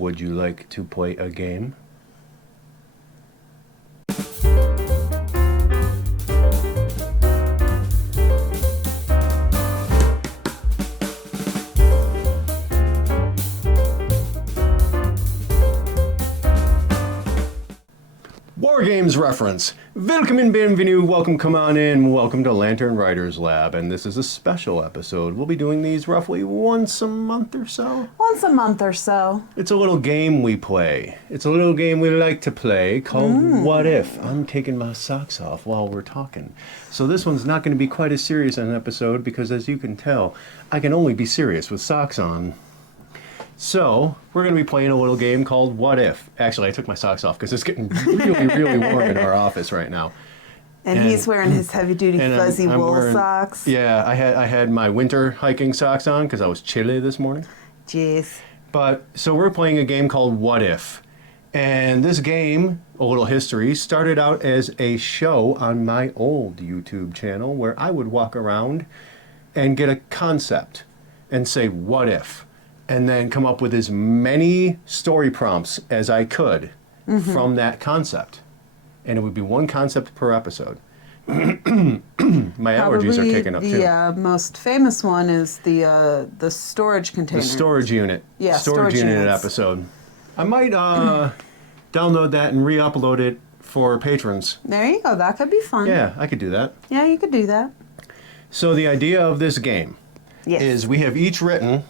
Would you like to play a game? War Games reference. Willkommen, bienvenue, welcome, come on in, welcome to Lantern Writers Lab, and this is a special episode. We'll be doing these roughly once a month or so. Once a month or so. It's a little game we play. It's a little game we like to play called What If? I'm taking my socks off while we're talking. So this one's not going to be quite as serious an episode because, as you can tell, I can only be serious with socks on. So, we're going to be playing a little game called What If? Actually, I took my socks off because it's getting really, really warm in our office right now. And he's wearing his heavy-duty fuzzy wool socks. Yeah, I had my winter hiking socks on because I was chilly this morning. Jeez. So we're playing a game called What If? And this game, a little history, started out as a show on my old YouTube channel where I would walk around and get a concept and say, what if? And then come up with as many story prompts as I could from that concept. And it would be one concept per episode. My allergies are kicking up too. The most famous one is the storage container. The storage unit. Yeah, storage unit units. episode. I might download that and re-upload it for patrons. There you go. That could be fun. Yeah, I could do that. Yeah, you could do that. So the idea of this game is we have each written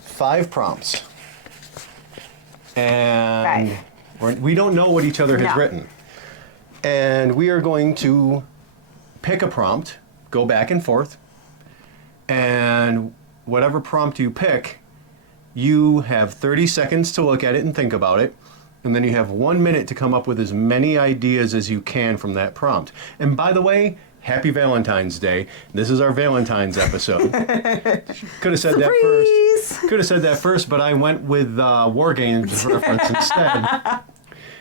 5 prompts. And we don't know what each other has written. And we are going to pick a prompt, go back and forth, and whatever prompt you pick, you have 30 seconds to look at it and think about it, and then you have 1 minute to come up with as many ideas as you can from that prompt. And by the way, happy Valentine's Day. This is our Valentine's episode. Could have said that first. Could have said that first, but I went with War Games reference instead.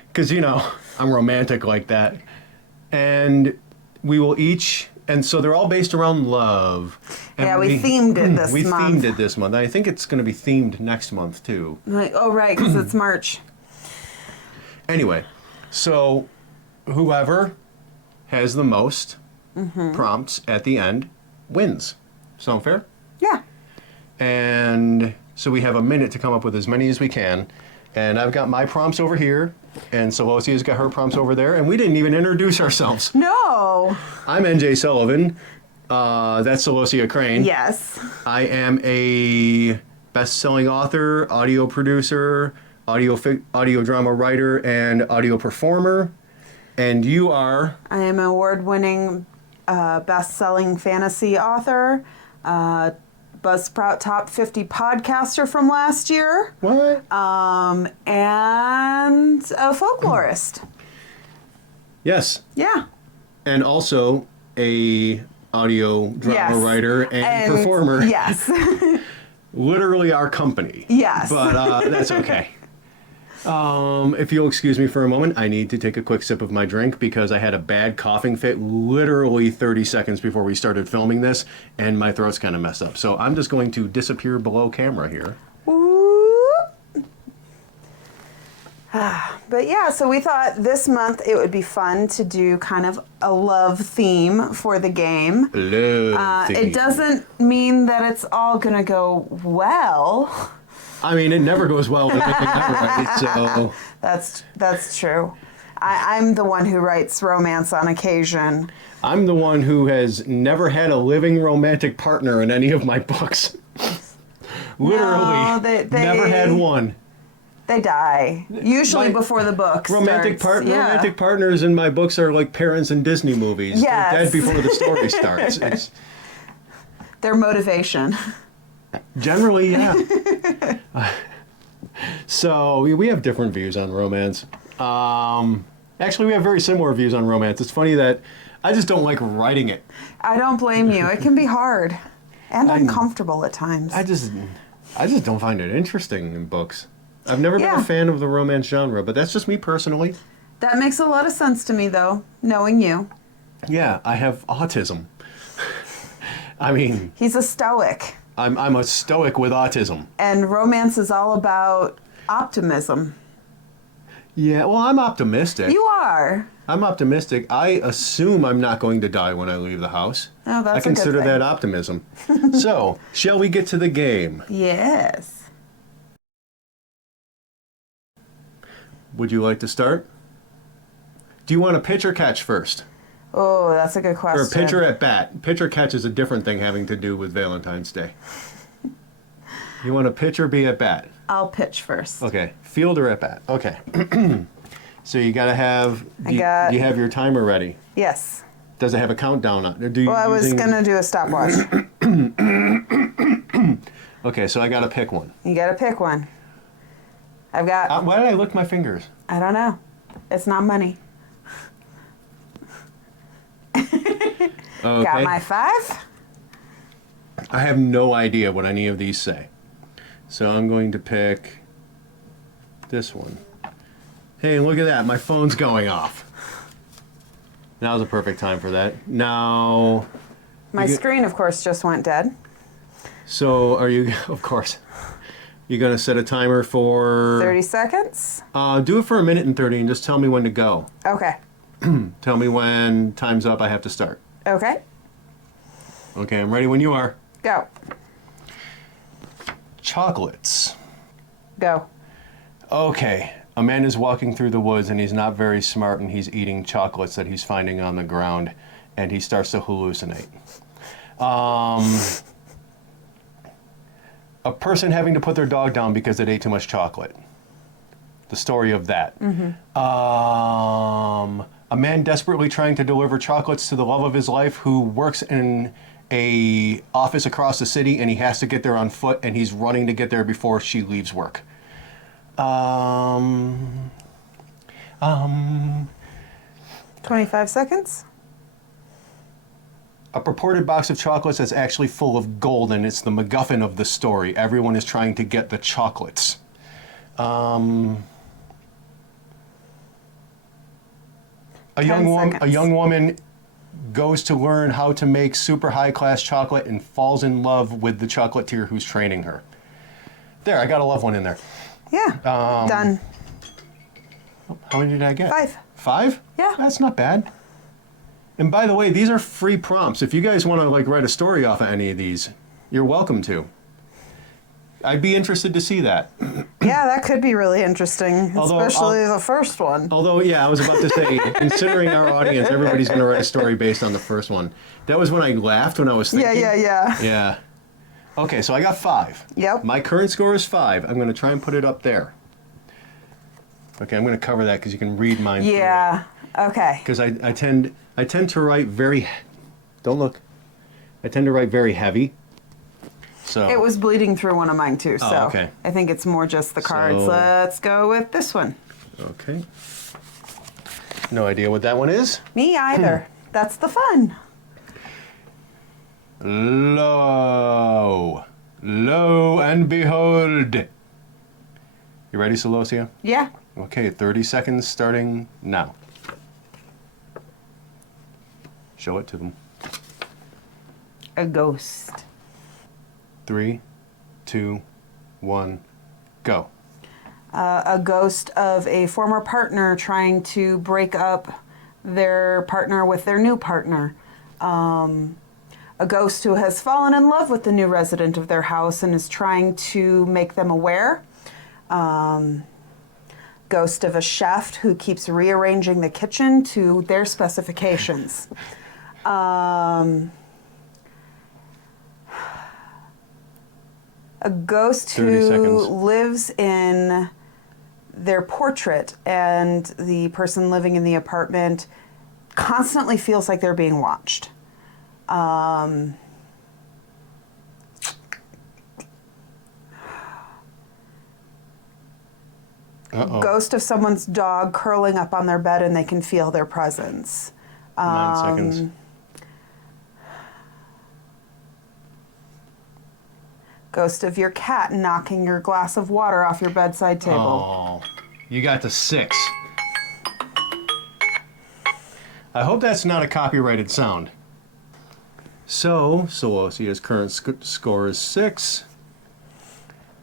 Because, you know, I'm romantic like that. And we will each, and so they're all based around love. And yeah, we themed it this month. We themed it this month. I think it's going to be themed next month, too. Oh, right, because it's March. Anyway, so whoever has the most prompts at the end wins. Sound fair? Yeah. And so we have a minute to come up with as many as we can. And I've got my prompts over here, and Celosia's got her prompts over there, and we didn't even introduce ourselves. No. I'm NJ Sullivan. That's Celosia Crane. Yes. I am a best-selling author, audio producer, audio drama writer, and audio performer. And you are? I am an award-winning best-selling fantasy author, Buzzsprout Top 50 podcaster from last year. What? And a folklorist. Yes. Yeah. And also a audio drama writer and performer. Yes. Literally our company. Yes. But that's okay. If you'll excuse me for a moment, I need to take a quick sip of my drink because I had a bad coughing fit literally 30 seconds before we started filming this, and my throat's kind of messed up. So I'm just going to disappear below camera here. But yeah, so we thought this month it would be fun to do kind of a love theme for the game. Love theme. It doesn't mean that it's all going to go well. I mean, it never goes well with anything ever, right? So That's true. I'm the one who writes romance on occasion. I'm the one who has never had a living romantic partner in any of my books. Literally, never had one. They die. Usually before the book romantic starts. Romantic partners in my books are like parents in Disney movies. Yes. They're dead before the story starts. It's their motivation. Generally, yeah. So we have different views on romance. Actually, we have very similar views on romance. It's funny that I just don't like writing it. I don't blame you. It can be hard and uncomfortable at times. I just don't find it interesting in books. I've never been a fan of the romance genre, but that's just me personally. That makes a lot of sense to me, though, knowing you. Yeah, I have autism. I mean... He's a stoic. I'm a stoic with autism. And romance is all about optimism. Yeah, well, I'm optimistic. You are. I'm optimistic. I assume I'm not going to die when I leave the house. Oh, that's I a good consider thing. that optimism. So, shall we get to the game? Yes. Would you like to start? Do you want a pitch or catch first? Oh, that's a good question. Or a pitch or at bat? Pitch or catch is a different thing having to do with Valentine's Day. You want a pitch or be at bat? I'll pitch first. Okay. Field or at bat? Okay. So you gotta have. Do you have your timer ready? Yes. Does it have a countdown on? Or do you Well, I was using- gonna do a stopwatch. Okay, so I gotta pick one. You gotta pick one. I've got. Why did I lick my fingers? I don't know. It's not money. Okay. Got my 5. I have no idea what any of these say. So I'm going to pick this one. Hey, look at that. My phone's going off. Now's a perfect time for that. Now, My screen, of course, just went dead. so are you, of course, you going to set a timer for... 30 seconds. Do it for 1:30 and just tell me when to go. Okay. Tell me when time's up, I have to start. Okay. Okay, I'm ready when you are. Go. Chocolates. Go. Okay, a man is walking through the woods and he's not very smart and he's eating chocolates that he's finding on the ground and he starts to hallucinate. A person having to put their dog down because it ate too much chocolate. The story of that. A man desperately trying to deliver chocolates to the love of his life who works in a office across the city and he has to get there on foot and he's running to get there before she leaves work. 25 seconds. A purported box of chocolates that's actually full of gold and it's the MacGuffin of the story. Everyone is trying to get the chocolates. A 10 young seconds. woman goes to learn how to make super high class chocolate and falls in love with the chocolatier who's training her. There, I got a love one in there. Yeah. Done. How many did I get? 5. 5? Yeah. That's not bad. And by the way, these are free prompts. If you guys want to like write a story off of any of these, you're welcome to. I'd be interested to see that. Yeah, that could be really interesting, Although especially the first one. Although, yeah, I was about to say, considering our audience, everybody's going to write a story based on the first one. That was when I laughed when I was thinking. Yeah. Yeah. Okay, so I got 5. Yep. My current score is 5. I'm going to try and put it up there. Okay, I'm going to cover that because you can read mine. Yeah. Okay. Because I tend to write very. Don't look. I tend to write very heavy. So. It was bleeding through one of mine too, so okay. I think it's more just the cards. So- Let's go with this one. Okay. No idea what that one is. Me either. That's the fun. Lo. Lo and behold. You ready, Celosia? Yeah. Okay, 30 seconds starting now. Show it to them. A ghost. 3, 2, 1, go. A ghost of a former partner trying to break up their partner with their new partner. A ghost who has fallen in love with the new resident of their house and is trying to make them aware. Ghost of a chef who keeps rearranging the kitchen to their specifications. A ghost 30 who seconds. lives in their portrait, and the person living in the apartment constantly feels like they're being watched. Uh-oh. Ghost of someone's dog curling up on their bed and they can feel their presence. 9 seconds. Ghost of your cat knocking your glass of water off your bedside table. Oh, you got to 6. I hope that's not a copyrighted sound. So Celosia's current score is 6.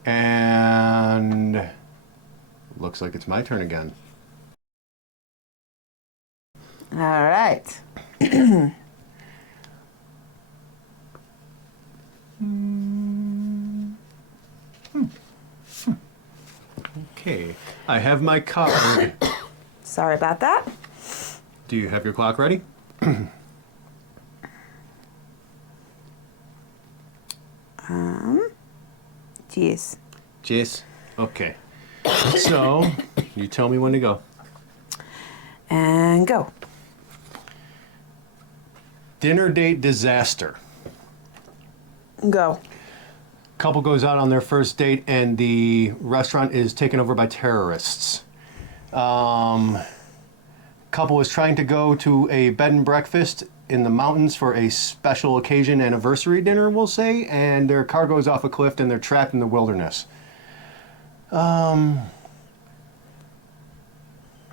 And looks like it's my turn again. All right. Okay, I have my card. Sorry about that. Do you have your clock ready? Jeez. Jace? Okay. So, you tell me when to go. And go. Dinner date disaster. Go. Couple goes out on their first date and the restaurant is taken over by terrorists. Couple is trying to go to a bed and breakfast in the mountains for a special occasion anniversary dinner, we'll say, and their car goes off a cliff and they're trapped in the wilderness. Man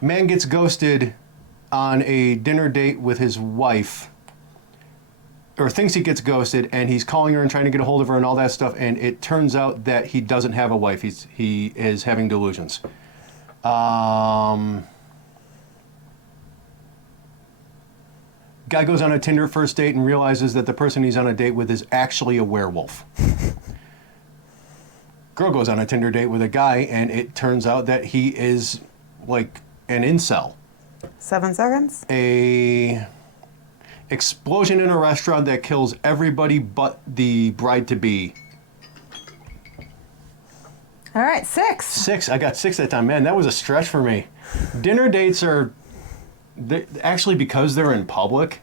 gets ghosted on a dinner date with his wife, or thinks he gets ghosted, and he's calling her and trying to get a hold of her and all that stuff, and it turns out that he doesn't have a wife. He is having delusions. Guy goes on a Tinder first date and realizes that the person he's on a date with is actually a werewolf. Girl goes on a Tinder date with a guy, and it turns out that he is like an incel. 7 seconds. A explosion in a restaurant that kills everybody but the bride-to-be. All right, 6. 6. I got 6 that time. Man, that was a stretch for me. Dinner dates are actually, because they're in public,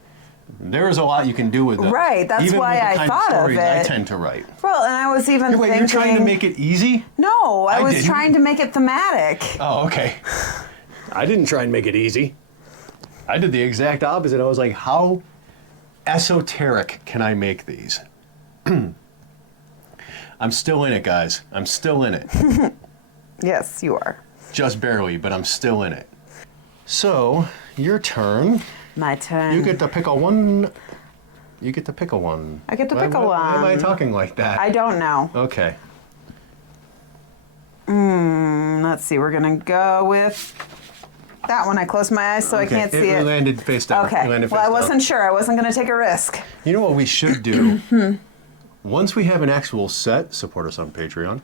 there's a lot you can do with them. Right, that's even why with the I kind thought of stories I it. tend to write. Well, and I was even Wait, thinking. you're trying to make it easy? No, I was didn't. trying to make it thematic. Oh, okay. I didn't try and make it easy. I did the exact opposite. I was like, how esoteric can I make these? I'm still in it, guys. I'm still in it. Yes, you are. Just barely, but I'm still in it. So, your turn. My turn. You get to pick a one. You get to pick a one. I get to pick a Why am I one. talking like that? I don't know. Okay. Let's see. We're gonna go with that one. I closed my eyes so I can't see It it. landed face down. Okay. It landed Well, face I wasn't down. sure. I wasn't gonna take a risk. You know what we should do? Once we have an actual set, support us on Patreon.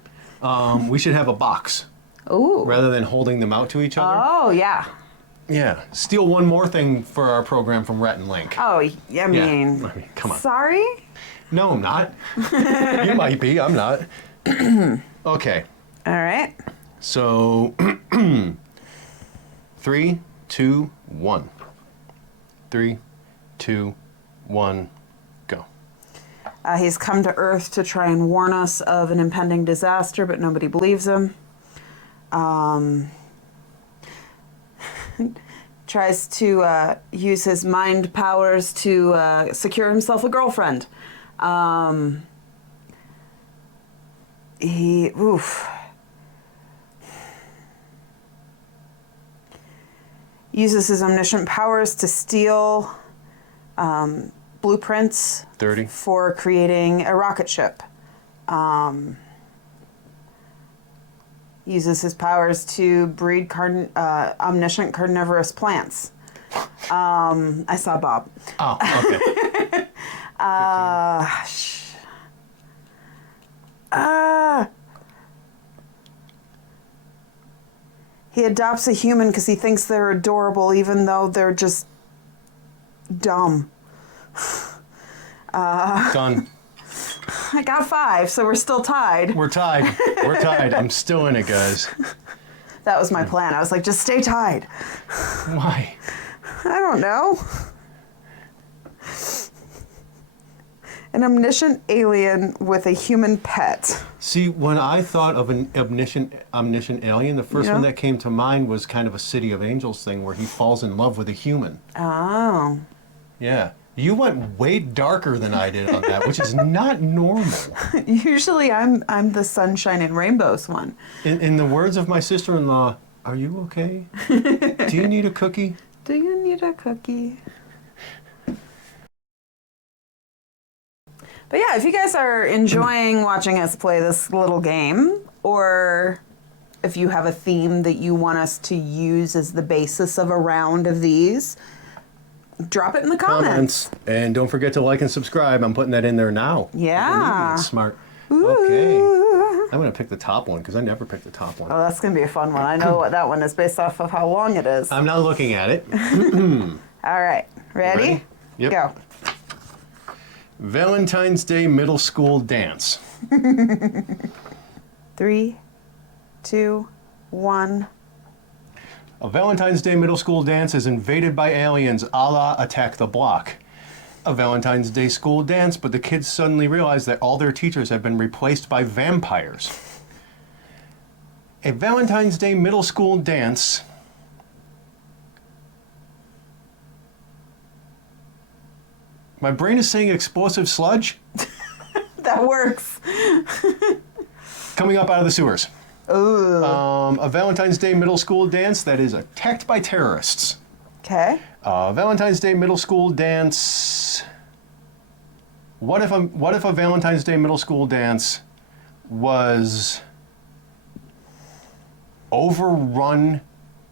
We should have a box Ooh. rather than holding them out to each other. Oh yeah. Yeah. Steal one more thing for our program from Rhett and Link. Oh, I mean. Come on. Sorry. No, I'm not. You might be. I'm not. Okay. All right. So, 3, 2, 1. 3, 2, 1, go. He's come to Earth to try and warn us of an impending disaster, but nobody believes him. Tries to use his mind powers to secure himself a girlfriend. Uses his omniscient powers to steal blueprints 30. for creating a rocket ship. Uses his powers to breed omniscient carnivorous plants. I saw Bob. Oh, okay. He adopts a human because he thinks they're adorable, even though they're just dumb. Done. I got 5, so we're still tied. We're tied. We're tied. I'm still in it, guys. That was my plan. I was like, just stay tied. Why? I don't know. An omniscient alien with a human pet. See, when I thought of an omniscient alien, the first Yeah. one that came to mind was kind of a City of Angels thing where he falls in love with a human. Oh. Yeah. You went way darker than I did on that, which is not normal. Usually I'm the sunshine and rainbows one. In the words of my sister-in-law, are you okay? Do you need a cookie? Do you need a cookie? But yeah, if you guys are enjoying watching us play this little game, or if you have a theme that you want us to use as the basis of a round of these, drop it in the comments. And don't forget to like and subscribe. I'm putting that in there now. Yeah. Smart. Ooh. Okay. I'm going to pick the top one because I never pick the top one. Oh, that's going to be a fun one. I know what that one is based off of how long it is. I'm not looking at it. All right. Ready? Yep. Go. Valentine's Day middle school dance. 3, 2, 1. A Valentine's Day middle school dance is invaded by aliens a la Attack the Block. A Valentine's Day school dance, but the kids suddenly realize that all their teachers have been replaced by vampires. A Valentine's Day middle school dance. My brain is saying explosive sludge That works. coming up out of the sewers. Ooh. A Valentine's Day middle school dance that is attacked by terrorists. Okay. Valentine's Day middle school dance. What if a Valentine's Day middle school dance was overrun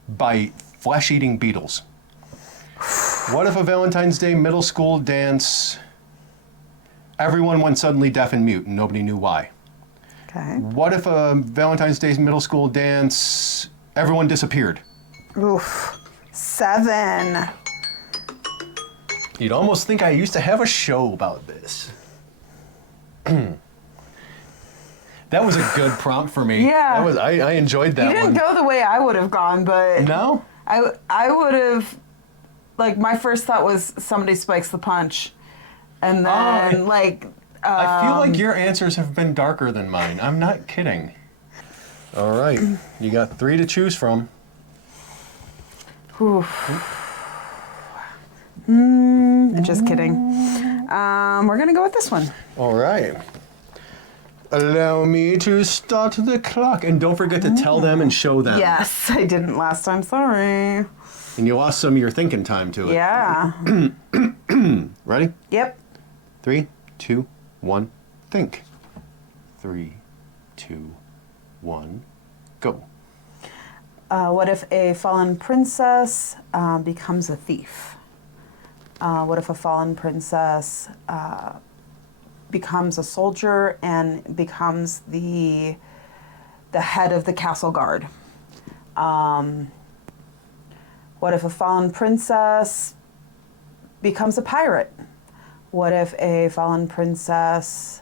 by flesh-eating beetles? What if a Valentine's Day middle school dance, everyone went suddenly deaf and mute and nobody knew why? Okay. What if a Valentine's Day middle school dance, everyone disappeared? Oof. 7. You'd almost think I used to have a show about this. That was a good prompt for me. Yeah. I enjoyed that You didn't one. go the way I would have gone, but No? I would have, like, my first thought was somebody spikes the punch. And then, I feel like your answers have been darker than mine. I'm not kidding. All right. You got 3 to choose from. Just kidding. We're going to go with this one. All right. Allow me to start the clock. And don't forget to tell them and show them. Yes, I didn't last time. Sorry. And you lost some of your thinking time to it. Yeah. Ready? Yep. 3, 2, 1, think. 3, 2, 1, go. What if a fallen princess becomes a thief? What if a fallen princess becomes a soldier and becomes the head of the castle guard? What if a fallen princess becomes a pirate? What if a fallen princess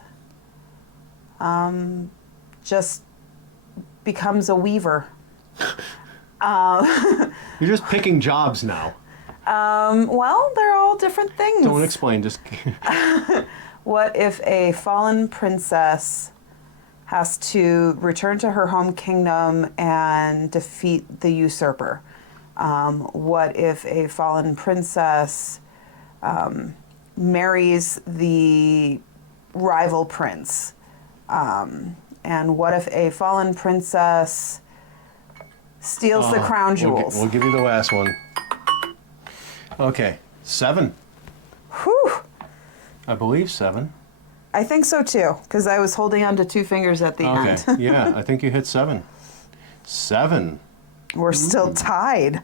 just becomes a weaver? You're just picking jobs now. Well, they're all different things. Don't explain, just... What if a fallen princess has to return to her home kingdom and defeat the usurper? What if a fallen princess marries the rival prince? And what if a fallen princess steals the crown jewels? We'll give you the last one. Okay, 7. Whew. I believe 7. I think so too, because I was holding on to 2 fingers at the end. Okay, yeah, I think you hit 7. 7. We're still tied.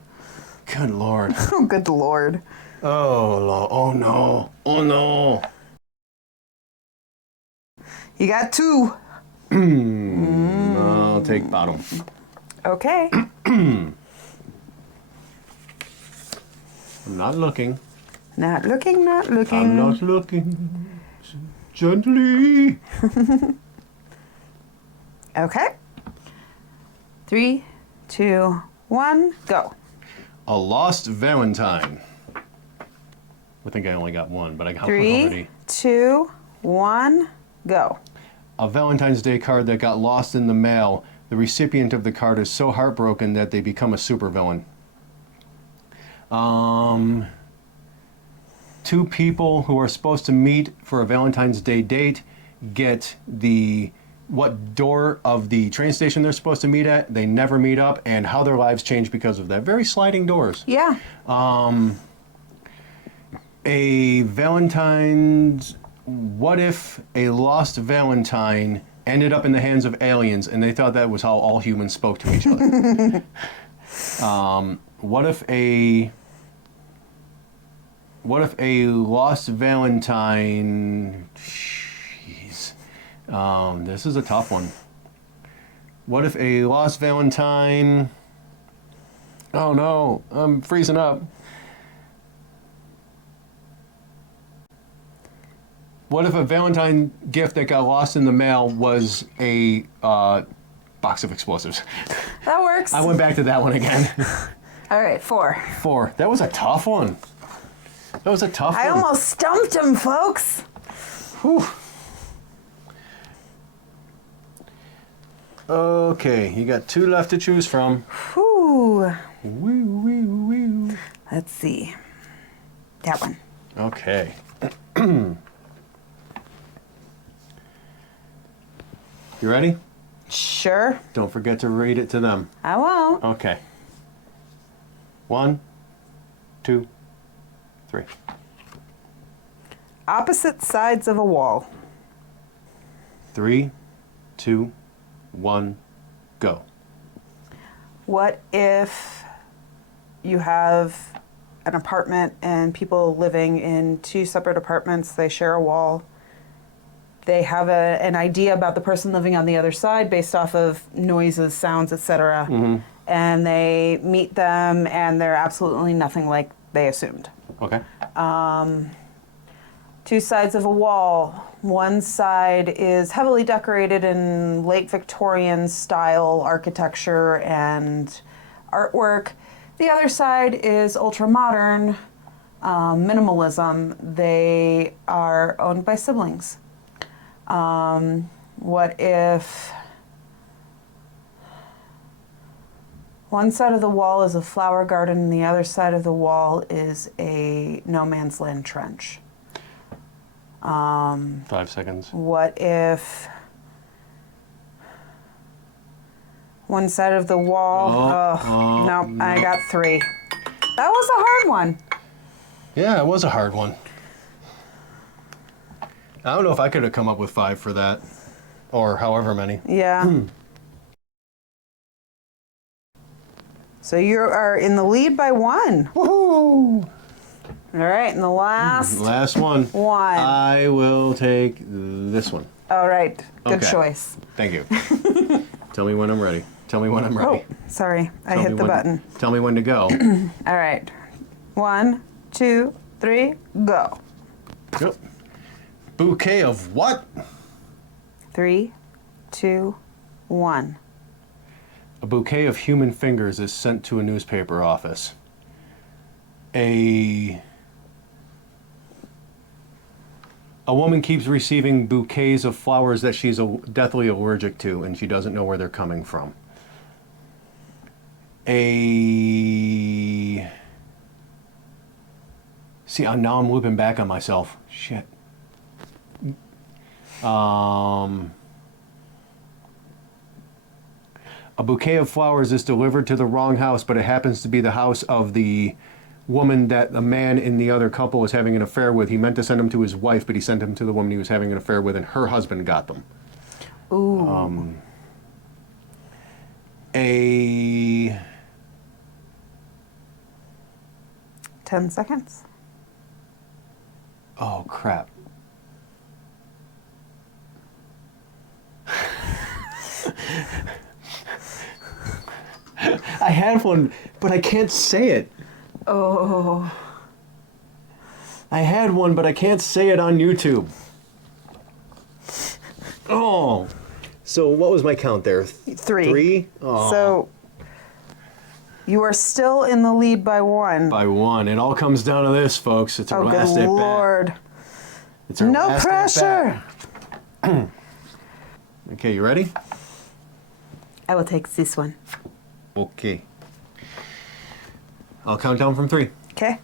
Good Lord. Oh, good Lord. Oh, oh no. Oh no. You got 2. I'll take bottom. Okay. I'm not looking. Not looking, not looking. I'm not looking. Gently. Okay. 3, 2, 1, go. A lost Valentine. I think I only got 1, but I got 1 3, already. 2, 1, go. A Valentine's Day card that got lost in the mail. The recipient of the card is so heartbroken that they become a supervillain. 2 people who are supposed to meet for a Valentine's Day date get what door of the train station they're supposed to meet at. They never meet up, and how their lives change because of that. Very sliding doors. Yeah. A Valentine's What if a lost Valentine ended up in the hands of aliens and they thought that was how all humans spoke to each other? What if a lost Valentine... Jeez. This is a tough one. What if a lost Valentine... Oh no, I'm freezing up. What if a Valentine gift that got lost in the mail was a box of explosives? That works. I went back to that one again. All right, 4. 4. That was a tough one. That was a tough I one. almost stumped him, folks. Whew. Okay, you got 2 left to choose from. Whew. Woo, woo, woo. Let's see. That one. Okay. You ready? Sure. Don't forget to read it to them. I won't. Okay. 1, 2, 3. Opposite sides of a wall. 3, 2, 1, go. What if you have an apartment and people living in 2 separate apartments, they share a wall, they have an idea about the person living on the other side based off of noises, sounds, etc. And they meet them and they're absolutely nothing like they assumed. Okay. 2 sides of a wall. One side is heavily decorated in late Victorian style architecture and artwork. The other side is ultra modern minimalism. They are owned by siblings. What if one side of the wall is a flower garden and the other side of the wall is a no man's land trench? 5 seconds. What if one side of the wall... Nope, I got 3. That was a hard one. Yeah, it was a hard one. I don't know if I could have come up with 5 for that, or however many. Yeah. So you are in the lead by 1. Woohoo! All right, and the last Last one. one. I will take this one. All right, good Okay. choice. Thank you. Tell me when I'm ready. Tell me when I'm Oh, ready. sorry, I Tell me hit the when- button. Tell me when to go. All right, 1, 2, 3, go. Yep. Bouquet of what? 3, 2, 1. A bouquet of human fingers is sent to a newspaper office. A woman keeps receiving bouquets of flowers that she's deathly allergic to, and she doesn't know where they're coming from. See, now I'm looping back on myself. Shit. A bouquet of flowers is delivered to the wrong house, but it happens to be the house of the woman that the man in the other couple was having an affair with. He meant to send them to his wife, but he sent them to the woman he was having an affair with, and her husband got them. Ooh. A 10 seconds. Oh, crap. I had one, but I can't say it. Oh. I had one, but I can't say it on YouTube. Oh. So what was my count there? 3. 3? Oh. So you are still in the lead by 1. By 1. It all comes down to this, folks. It's our Oh, last good at bat. Lord. It's our No last at pressure. bat. Okay, you ready? I will take this one. Okay. I'll count down from 3. Okay.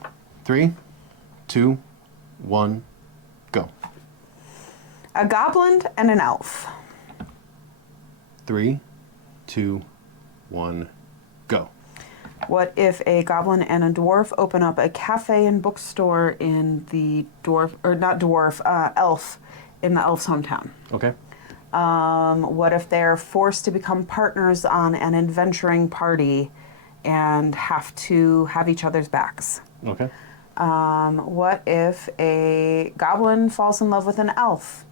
3, 2, 1, go. A goblin and an elf. 3, 2, 1, go. What if a goblin and a dwarf open up a cafe and bookstore in the elf, in the elf's hometown? Okay. What if they're forced to become partners on an adventuring party and have to have each other's backs? Okay. What if a goblin falls in love with an elf?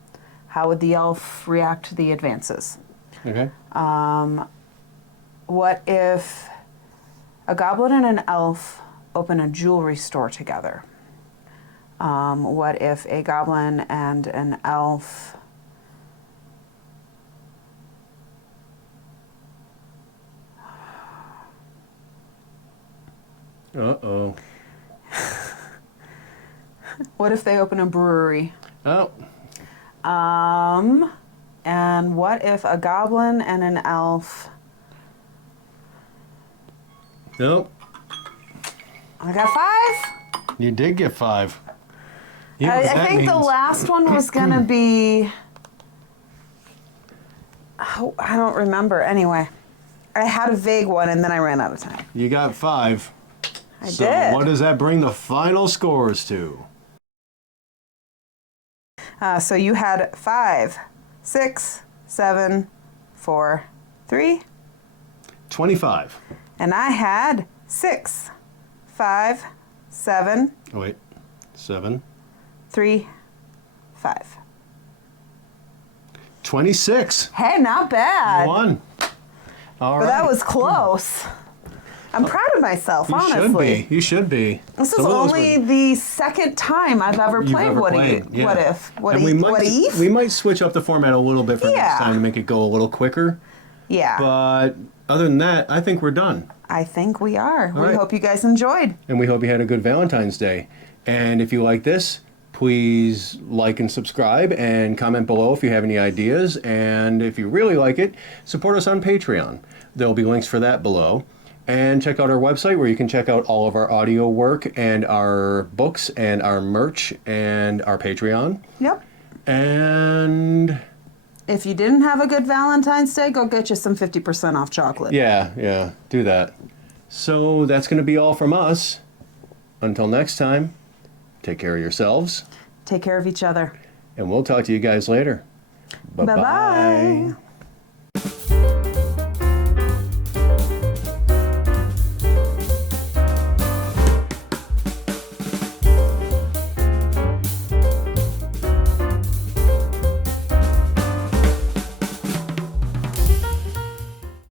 How would the elf react to the advances? Okay. What if a goblin and an elf open a jewelry store together? What if a goblin and an elf Uh-oh. What if they open a brewery? Oh. And what if a goblin and an elf... Nope. I got 5? You did get 5. You know what I that think the means. last one was going to be... Oh, I don't remember. Anyway, I had a vague one and then I ran out of time. You got 5. I So did. what does that bring the final scores to? So you had 5, 6, 7, 4, 3. 25. And I had 6, 5, 7, Oh, wait. 7. 3, 5. 26. Hey, not bad. 1. All right. But that was close. I'm proud of myself, You honestly. should be. You should be. This is Some of those only were- the second time I've ever you've played ever What played, If. yeah. What If? What And If? we might switch up the format a little bit for Yeah. next time to make it go a little quicker. Yeah, But other than that, I think we're done. I think we are. We right. hope you guys enjoyed. And we hope you had a good Valentine's Day. And if you like this, please like and subscribe and comment below if you have any ideas. And if you really like it, support us on Patreon. There'll be links for that below. And check out our website where you can check out all of our audio work and our books and our merch and our Patreon. Yep. And If you didn't have a good Valentine's Day, go get you some 50% off chocolate. yeah, do that. So that's going to be all from us. Until next time, take care of yourselves. Take care of each other. And we'll talk to you guys later. Bye-bye. Bye-bye.